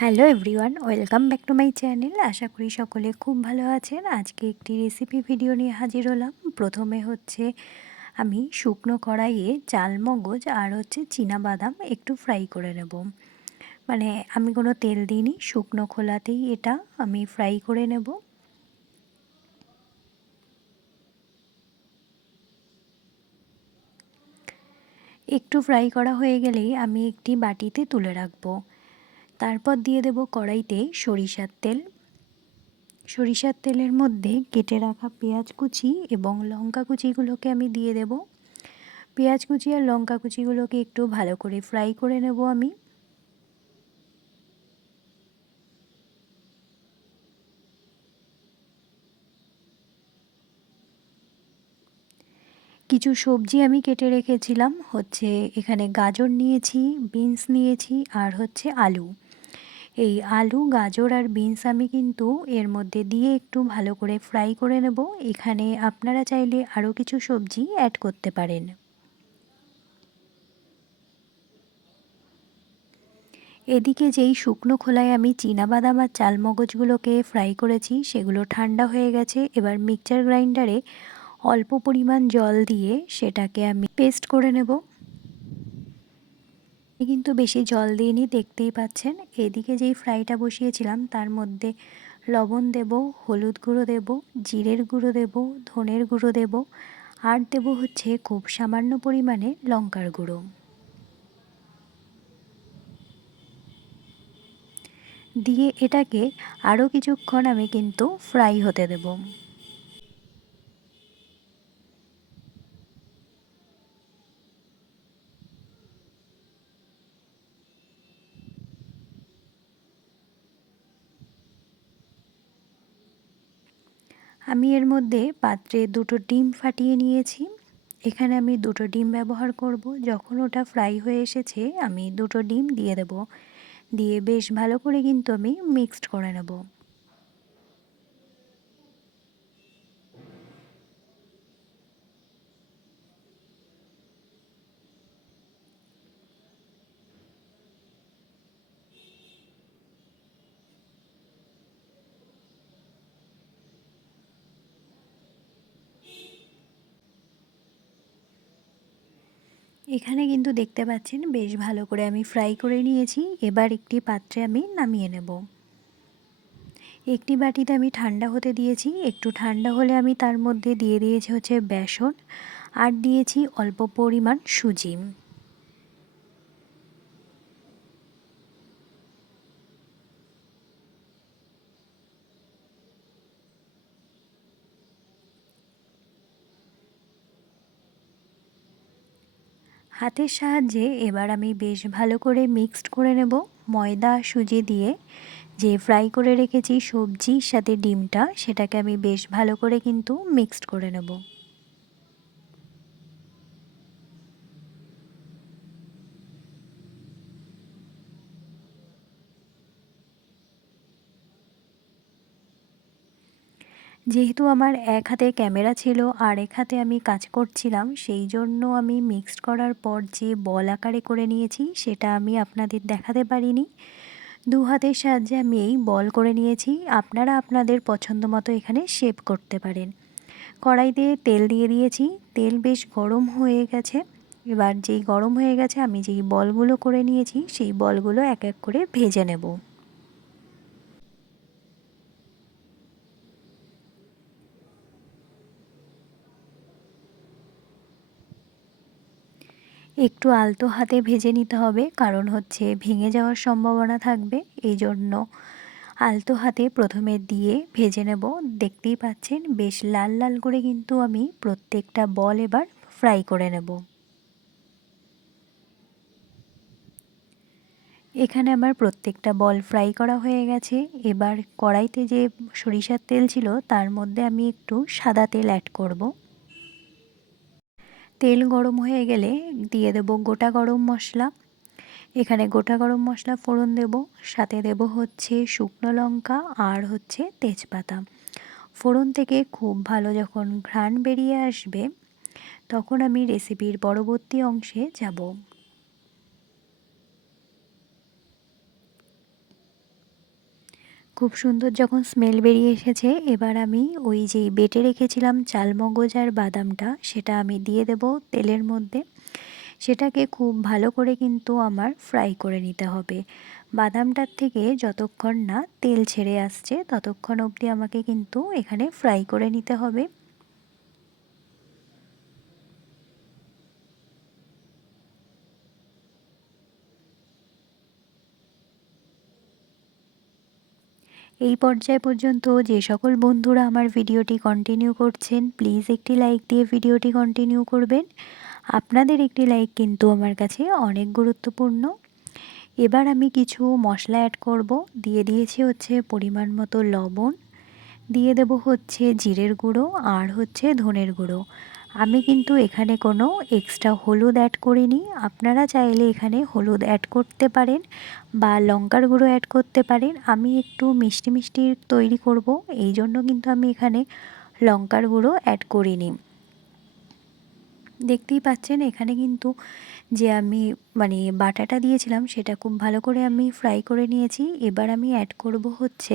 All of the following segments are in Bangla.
Hello everyone welcome back to my channel আশা করি সকলে খুব ভালো আছেন। আজকে একটি রেসিপি ভিডিও নিয়ে হাজির হলাম। প্রথমে হচ্ছে আমি শুকনো কড়াইয়ে চাল, মগজ আর হচ্ছে বাদাম একটু ফ্রাই করে নেব। মানে আমি কোনো তেল দিইনি, শুকনো খোলাতেই এটা আমি ফ্রাই করে নেব। একটু ফ্রাই করা হয়ে গেলেই আমি একটি বাটিতে তুলে রাখব। তারপর দিয়ে দেব কড়াইতে সরিষার তেল। সরিষার তেলের মধ্যে কেটে রাখা পেঁয়াজ কুচি এবং লঙ্কা কুচিগুলোকে আমি দিয়ে দেব। পেঁয়াজ কুচি আর লঙ্কা কুচিগুলোকে একটু ভালো করে ফ্রাই করে নেব আমি। কিছু সবজি আমি কেটে রেখেছিলাম, হচ্ছে এখানে গাজর নিয়েছি, বিনস নিয়েছি আর হচ্ছে আলু। এই আলু, গাজর আর বিনস আমি কিন্তু এর মধ্যে দিয়ে একটু ভালো করে ফ্রাই করে নেব। এখানে আপনারা চাইলে আরও কিছু সবজি অ্যাড করতে পারেন। এদিকে যেই শুকনো খোলায় আমি বাদাম আর চালমগজগুলোকে ফ্রাই করেছি, সেগুলো ঠান্ডা হয়ে গেছে। এবার মিক্সচার গ্রাইন্ডারে অল্প পরিমাণ জল দিয়ে সেটাকে আমি পেস্ট করে নেব। কিন্তু বেশি জল দিইনি দেখতেই পাচ্ছেন। এদিকে যেই ফ্রাইটা বসিয়েছিলাম, তার মধ্যে লবণ দেব, হলুদ গুঁড়ো দেব, জিরের গুঁড়ো দেব, ধনের গুঁড়ো দেব, আর দেব হচ্ছে খুব সামান্য পরিমাণে লঙ্কার গুঁড়ো। দিয়ে এটাকে আরও কিছুক্ষণ আমি কিন্তু ফ্রাই হতে দেবো। আমি এর মধ্যে পাত্রে দুটো ডিম ফাটিয়ে নিয়েছি। এখানে আমি দুটো ডিম ব্যবহার করব। যখন ওটা ফ্রাই হয়ে এসেছে, আমি দুটো ডিম দিয়ে দেব। দিয়ে বেশ ভালো করে কিন্তু আমি মিক্সড করে নেব। এখানে কিন্তু দেখতে পাচ্ছেন বেশ ভালো করে আমি ফ্রাই করে নিয়েছি। এবার একটি পাত্রে আমি নামিয়ে নেব। একটি বাটিতে আমি ঠান্ডা হতে দিয়েছি। একটু ঠান্ডা হলে আমি তার মধ্যে দিয়ে দিয়েছি হচ্ছে বেসন। আর দিয়েছি অল্প পরিমাণ সুজি। হাতের সাহায্যে এবার আমি বেশ ভালো করে মিক্সড করে নেব ময়দা সুজি দিয়ে। যে ফ্রাই করে রেখেছি সবজির সাথে ডিমটা, সেটাকে আমি বেশ ভালো করে কিন্তু মিক্সড করে নেব। যেহেতু আমার এক হাতে ক্যামেরা ছিল, আর এক হাতে আমি কাজ করছিলাম, সেই জন্য আমি মিক্সড করার পর যে বল আকারে করে নিয়েছি, সেটা আমি আপনাদের দেখাতে পারিনি। দু হাতের সাহায্যে আমি এই বল করে নিয়েছি, আপনারা আপনাদের পছন্দ মতো এখানে শেপ করতে পারেন। কড়াইতে তেল দিয়ে দিয়েছি, তেল বেশ গরম হয়ে গেছে। এবার যেই গরম হয়ে গেছে, আমি যেই বলগুলো করে নিয়েছি, সেই বলগুলো এক এক করে ভেজে নেব। একটু আলতো হাতে ভেজে নিতে হবে, কারণ হচ্ছে ভেঙে যাওয়ার সম্ভাবনা থাকবে এই জন্য আলতো হাতে প্রথমে দিয়ে ভেজে নেব। দেখতেই পাচ্ছেন, বেশ লাল লাল করে কিন্তু আমি প্রত্যেকটা বল এবার ফ্রাই করে নেব। এখানে আমার প্রত্যেকটা বল ফ্রাই করা হয়ে গেছে। এবার কড়াইতে যে সরিষার তেল ছিল, তার মধ্যে আমি একটু সাদা তেল অ্যাড করব। তেল গরম হয়ে গেলে দিয়ে দেব গোটা গরম মশলা। এখানে গোটা গরম মশলা ফোড়ন দেব, সাথে দেব হচ্ছে শুকনো লঙ্কা আর হচ্ছে তেজপাতা। ফোড়ন থেকে খুব ভালো যখন ঘ্রাণ বেরিয়ে আসবে, তখন আমি রেসিপির পরবর্তী অংশে যাব। খুব সুন্দর যখন স্মেল বেরিয়ে এসেছে, এবার আমি ওই যে বেটে রেখেছিলাম চালমগজ আর বাদামটা, সেটা আমি দিয়ে দেব তেলের মধ্যে। সেটাকে খুব ভালো করে কিন্তু আমার ফ্রাই করে নিতে হবে। বাদামটার থেকে যতক্ষণ না তেল ছেড়ে আসছে, ততক্ষণ অবধি আমাকে কিন্তু এখানে ফ্রাই করে নিতে হবে। এই পর্যায় পর্যন্ত যে সকল বন্ধুরা আমার ভিডিওটি কন্টিনিউ করছেন প্লিজ একটি লাইক দিয়ে ভিডিওটি কন্টিনিউ করবেন। আপনাদের একটি লাইক কিন্তু আমার কাছে অনেক গুরুত্বপূর্ণ। এবার আমি কিছু মশলা অ্যাড করব। দিয়ে দিয়েছি হচ্ছে পরিমাণ মতো লবণ। দিয়ে দেব হচ্ছে জিরের গুঁড়ো, আর হচ্ছে ধনের গুঁড়ো। আমি কিন্তু এখানে কোনো এক্সট্রা হলুদ অ্যাড করিনি। আপনারা চাইলে এখানে হলুদ অ্যাড করতে পারেন বা লঙ্কার গুঁড়ো অ্যাড করতে পারেন। আমি একটু মিষ্টি মিষ্টি তৈরি করব, এই জন্য কিন্তু আমি এখানে লঙ্কার গুঁড়ো অ্যাড করিনি। দেখতেই পাচ্ছেন, এখানে কিন্তু যে আমি মানে বাটাটা দিয়েছিলাম, সেটা খুব ভালো করে আমি ফ্রাই করে নিয়েছি। এবার আমি অ্যাড করব হচ্ছে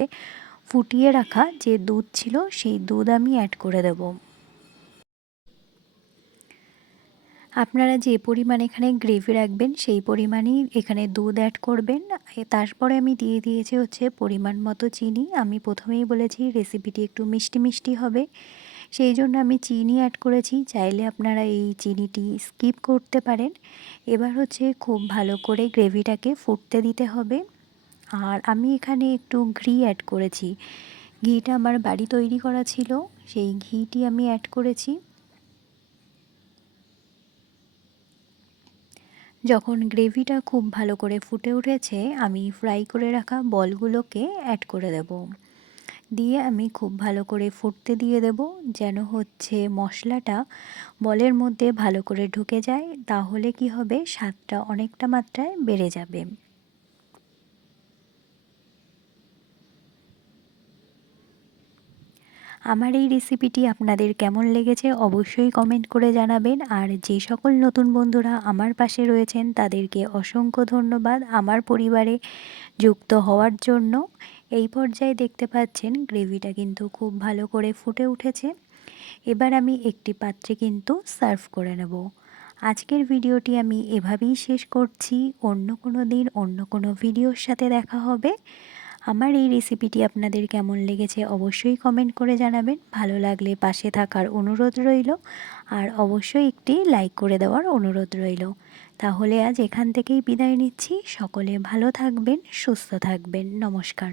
ফুটিয়ে রাখা যে দুধ ছিল, সেই দুধ আমি অ্যাড করে দেবো। আপনারা যে পরিমাণ এখানে গ্রেভি রাখবেন, সেই পরিমাণই এখানে দুধ অ্যাড করবেন। তারপরে আমি দিয়ে দিয়েছি হচ্ছে পরিমাণ মতো চিনি। আমি প্রথমেই বলেছি রেসিপিটি একটু মিষ্টি মিষ্টি হবে। সেই জন্য আমি চিনি অ্যাড করেছি। চাইলে আপনারা এই চিনিটি স্কিপ করতে পারেন। এবার হচ্ছে খুব ভালো করে গ্রেভিটাকে ফুটতে দিতে হবে। আর আমি এখানে একটু ঘি অ্যাড করেছি। ঘিটা আমার বাড়ি তৈরি করা ছিল। সেই ঘিটি আমি অ্যাড করেছি। যখন গ্রেভিটা খুব ভালো করে ফুটে উঠেছে, আমি ফ্রাই করে রাখা বলগুলোকে অ্যাড করে দেব। দিয়ে আমি খুব ভালো করে ফুটতে দিয়ে দেব, যেন হচ্ছে মশলাটা বলের মধ্যে ভালো করে ঢুকে যায়, তাহলে কি হবে, স্বাদটা অনেকটা মাত্রায় বেড়ে যাবে। আমার এই রেসিপিটি আপনাদের কেমন লেগেছে অবশ্যই কমেন্ট করে জানাবেন। আর যে সকল নতুন বন্ধুরা আমার পাশে রয়েছেন, তাদেরকে অসংখ্য ধন্যবাদ আমার পরিবারে যুক্ত হওয়ার জন্য। এই পর্যায়ে দেখতে পাচ্ছেন গ্রেভিটা কিন্তু খুব ভালো করে ফুটে উঠেছে। এবার আমি একটি পাত্রে কিন্তু সার্ভ করে নেব। আজকের ভিডিওটি আমি এভাবেই শেষ করছি। অন্য কোনো দিন, অন্য কোনো ভিডিওর সাথে দেখা হবে। আমার এই রেসিপিটি আপনাদের কেমন লেগেছে অবশ্যই কমেন্ট করে জানাবেন। ভালো লাগলে পাশে থাকার অনুরোধ রইল আর অবশ্যই একটি লাইক করে দেওয়ার অনুরোধ রইল। তাহলে আজ এখান থেকেই বিদায় নিচ্ছি। সকলে ভালো থাকবেন, সুস্থ থাকবেন। নমস্কার।